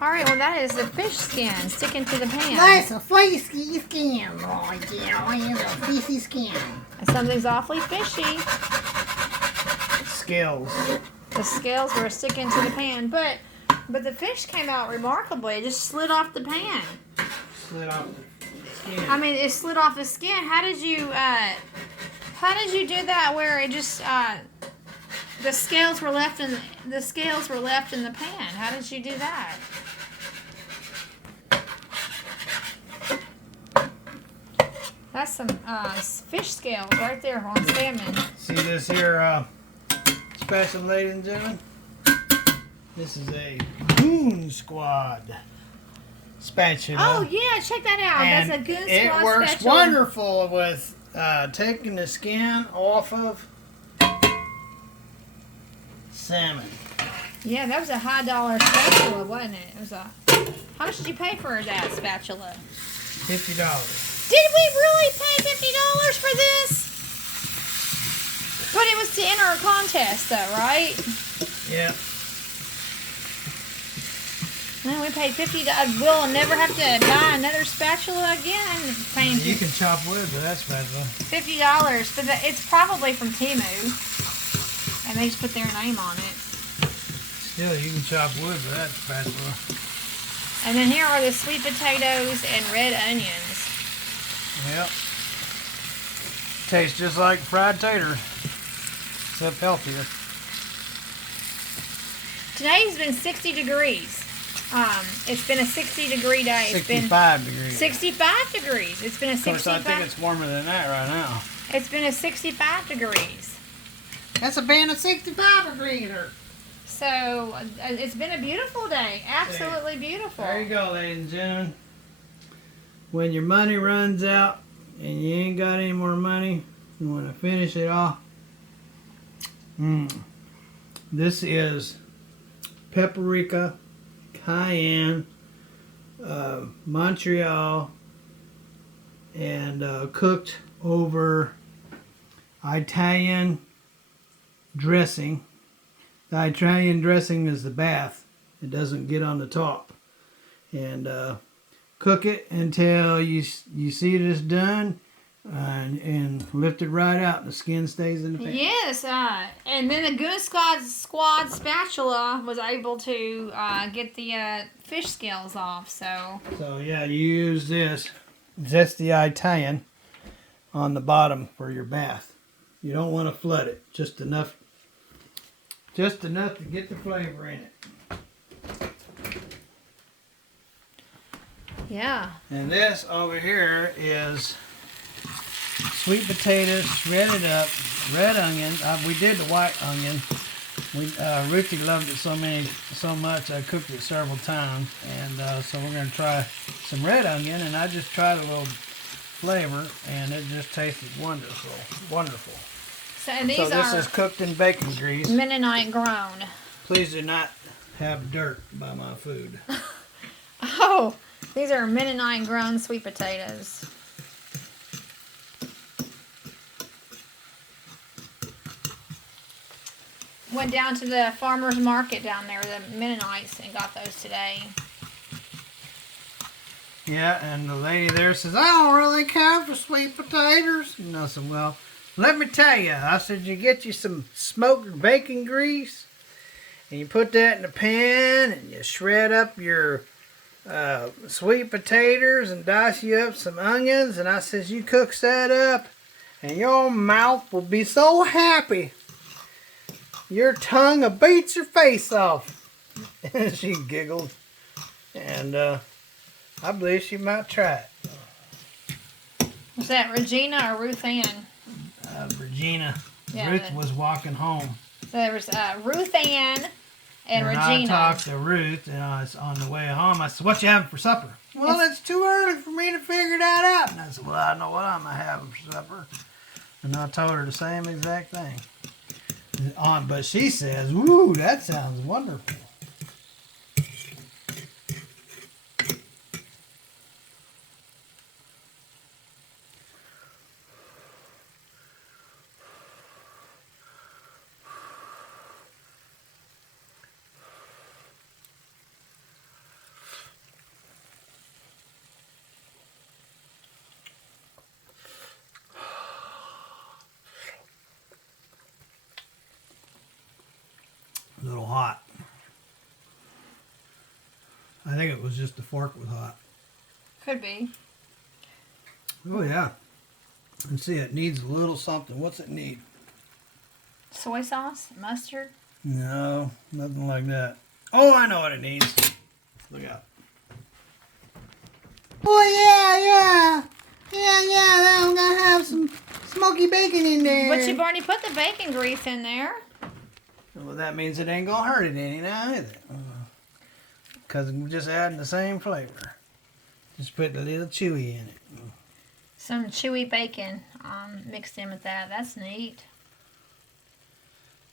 All right, well, that is the fish skin sticking to the pan. That's a fishy skin right there. It's a fishy skin. Something's awfully fishy. Scales. The scales were sticking to the pan, but the fish came out remarkably. It just slid off the pan. Slid off the skin. I mean, it slid off the skin. How did you do that? Where it just the scales were left in the pan? How did you do that? That's some fish scales right there on salmon. See this here special, ladies and gentlemen? This is a Goon Squad spatula. Oh yeah, check that out. And that's a Goon Squad it works spatula. wonderful with taking the skin off of salmon. Yeah, that was a $high spatula, wasn't it? It was a. How much did you pay for that spatula? $50. Did we really pay $50 for this? But it was to enter a contest, though, right? Yeah. Well, we paid $50. We'll never have to buy another spatula again. Paying You can chop wood with that spatula. $50, but it's probably from Temu, and they just put their name on it. Still, you can chop wood with that spatula. And then here are the sweet potatoes and red onions. Yep. Tastes just like fried taters, except healthier. Today's been 60 degrees. It's been a 60-degree day. It's 65 degrees. 65 degrees. It's been a 65. Of course, I think it's warmer than that right now. It's been a 65 degrees. That's a band of 65 degrees. So it's been a beautiful day. Absolutely beautiful. There you go, ladies and gentlemen. When your money runs out and you ain't got any more money, you want to finish it off. This is paprika, cayenne, Montreal, and cooked over Italian dressing. The Italian dressing is the bath. It doesn't get on the top. And cook it until you see it is done, and lift it right out. The skin stays in the pan. Yes, and then the Goon Squad spatula was able to get the fish scales off. So yeah, you use this. That's the Italian on the bottom for your bath. You don't want to flood it. Just enough to get the flavor in it. yeah. And this over here is sweet potatoes shredded up, red onion. We did the white onion. Ruthie loved it so much I cooked it several times, and so we're going to try some red onion. And I just tried a little flavor, and it just tasted wonderful. So these this are is cooked in bacon grease. Mennonite grown. Please do not have dirt by my food. Oh, these are Mennonite grown sweet potatoes. Went down to the farmer's market down there, the Mennonites, and got those today. Yeah, and the lady there says, I don't really care for sweet potatoes. And I said, well, let me tell you. I said, you get you some smoked bacon grease, and you put that in the pan, and you shred up your sweet potatoes and dice you up some onions. And I says, you cook that up, and your mouth will be so happy. Your tongue will beat your face off. And she giggled. And I believe she might try it. Was that Regina or Ruth Ann? Regina. Yeah, Ruth was walking home. So there was Ruth Ann and Regina. I talked to Ruth, and I was on the way home. I said, what you having for supper? Well, it's too early for me to figure that out. And I said, well, I know what I'm going to have for supper. And I told her the same exact thing. But she says, ooh, that sounds wonderful. hot. I think it was just the fork was hot. Could be. Oh yeah. And see, it needs a little something. What's it need? Soy sauce? Mustard? No, nothing like that. Oh, I know what it needs. Look out. Oh yeah. I'm gonna have some smoky bacon in there. But you've already put the bacon grease in there. Well, that means it ain't gonna hurt it any now, is it? Because we're just adding the same flavor. Just putting a little chewy in it. Some chewy bacon mixed in with that. That's neat.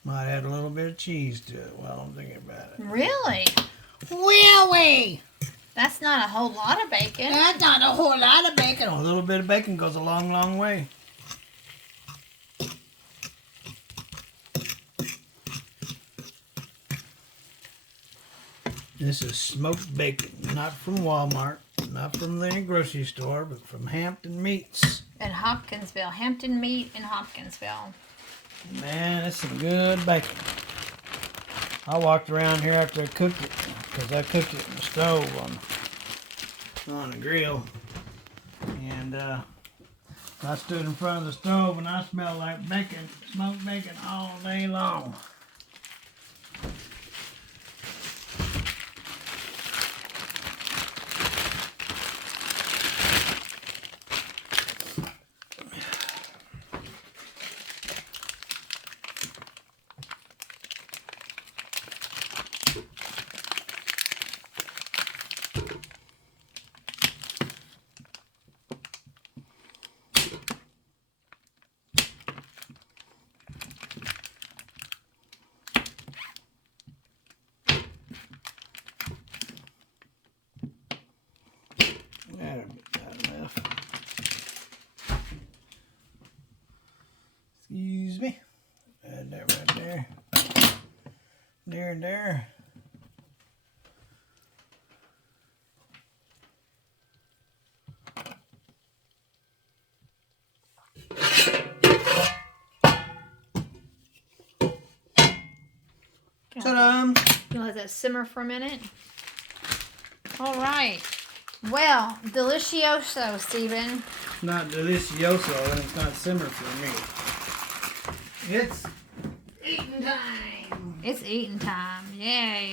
Might add a little bit of cheese to it while I'm thinking about it. Really? Really? That's not a whole lot of bacon. That's not a whole lot of bacon. A little bit of bacon goes a long, long way. This is smoked bacon, not from Walmart, not from the grocery store, but from Hampton Meats. In Hopkinsville. Hampton Meat in Hopkinsville. Man, it's some good bacon. I walked around here after I cooked it, because I cooked it in the stove on the grill. And I stood in front of the stove and I smelled like bacon, smoked bacon all day long. That'll be good enough. Excuse me. Add that right there. There and there. Ta-da! You'll let that simmer for a minute. All right. Well, delicioso, Stephen. It's not delicioso and it's not simmer for me. It's eating time. It's eating time. Yay.